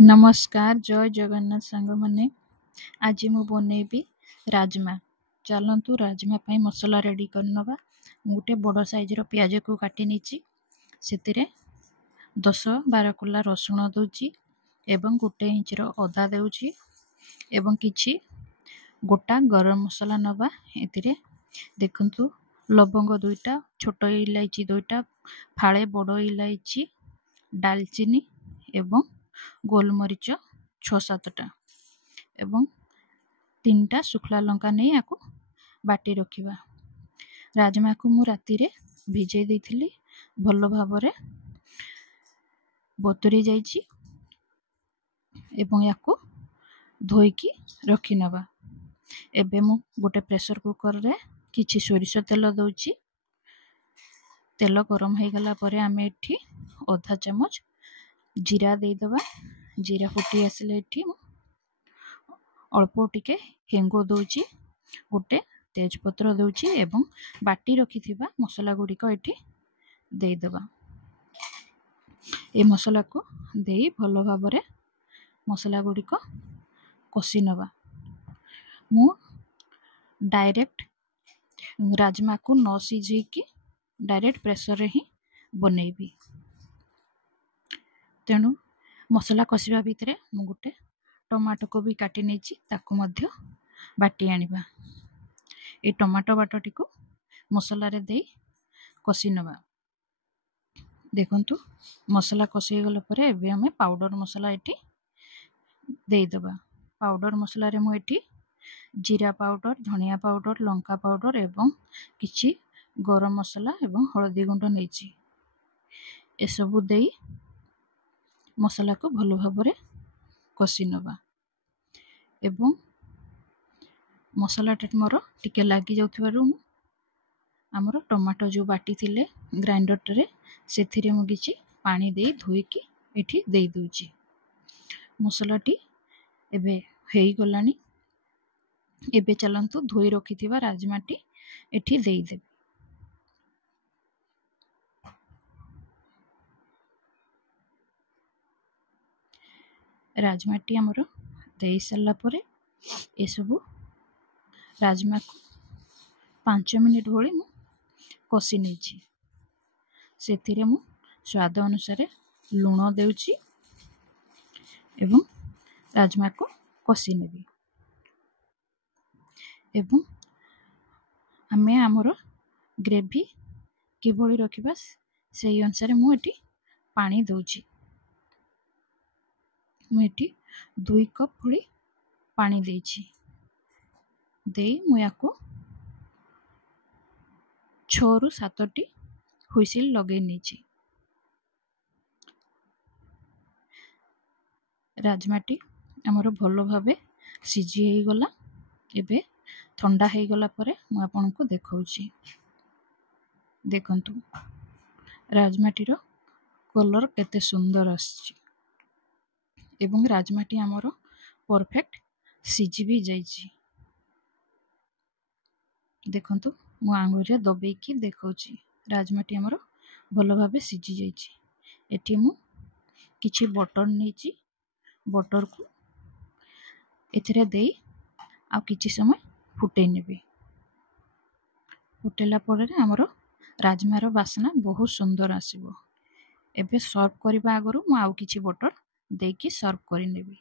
नमस्कार जय जगन्नाथ सांग माने आज मु बनेबी राजमा। चलतु राजमा पाई मसला रेडी करनवा। गोटे बड़ साइज रो प्याज को काटी नीची सेतिरे 10-12 कुला रसुण दउची एवं 1 इंच रो अदा देउची एवं किछि गोटा गरम मसला नवा। एतिरे देखंतु लवंग 2टा, छोट इलायची 2टा, फाळे बड़ इलायची, दालचीनी एवं गोलमरीच 6-7टा एवं 3टा सुखला लंका नहीं आकु बाटी रखिबा। राजमा को मु राती रे भिजै देथिली, भलो भाबरे बतुरी जाइची एवं याकु धोईकी रखि नबा। एबे मु गोटे प्रेशर कुकर रे किछि सोरिष तेल दउची। तेल गरम हे गला परे आमे एठी आधा चम्मच जीरा दे दबा। जीरा फुटी आसले एठी अल्प टिके हेंगो दउची, गोटे तेजपत्र दउची एवं बाटी रखिथिबा मसला गुडी को एठी दे दबा। ए मसला को देई भलो भाबरे मसला गुडी को कसी नबा। मु डायरेक्ट राजमा को न सिझे की डायरेक्ट प्रेशर रे ही बनेबी। तेणु मसला कसिबा भितरे मु गोटे टमाटो को भी काटी नेची, ताको मध्य बाटी आनिबा। ए टमाटो बाटटी को मसला रे देई कसी नबा। देखंतु मसला कसी गला परे एबे हमें पाउडर मसला एठी देई दबा। पाउडर मसला रे मु एठी जीरा पाउडर, धनिया पाउडर, लंका पाउडर एवं किछि गरम मसला एवं हळदी गुंड नेची। ए सबु देई मसला को भलो भाबरे कसी नबा एवं मसला टे मोर टिके लागी जाउथिबारु हमर टमाटो जो बाटी थिले ग्राइंडर रे सेथिरे मु किछि पानी देई धोईकी एठी देई दउची। मसलाटी एबे हेई गलानी। एबे चलंतु धोई रखिथिबा राजमाटी एठी देई दे। राजमाटी हमरो देई सल्ला परे ए सबु राजमा को 5 मिनिट भली मु कसी नेची। सेथिरे मु स्वाद अनुसार लूण देउची एवं राजमा को कसी नेबी एवं आमे हमरो ग्रेवी कि भली रखिबा सेही अनुसार मु एठी पानी दउची। मु एठी 2 कप भली पानी देइछि। देई मु याको 6-7 टी हुइसिल लगे नेछि। राजमाटी हमरो भलो भाबे सिझी हे गला। एबे ठंडा हे गला परे मु आपन को देखौछि। देखंतु राजमाटी रो कलर केते सुंदर आछि एवं राजमाटी हमरो परफेक्ट सिझी भी जाइछि। देखंतु मु आंगुर रे दबे की देखौछि राजमाटी हमरो भलो भाबे सिझी जाइछि। एठी मु किछि बटर नेछि। बटर को एथिरे देई आ किछि समय फुटै नेबी। फुटेला परे हमरो राजमा रो बासना बहुत सुंदर आसीबो। एबे सर्व करबा आगरु मु आउ किछि बटर देकी सर्व करि नेबी।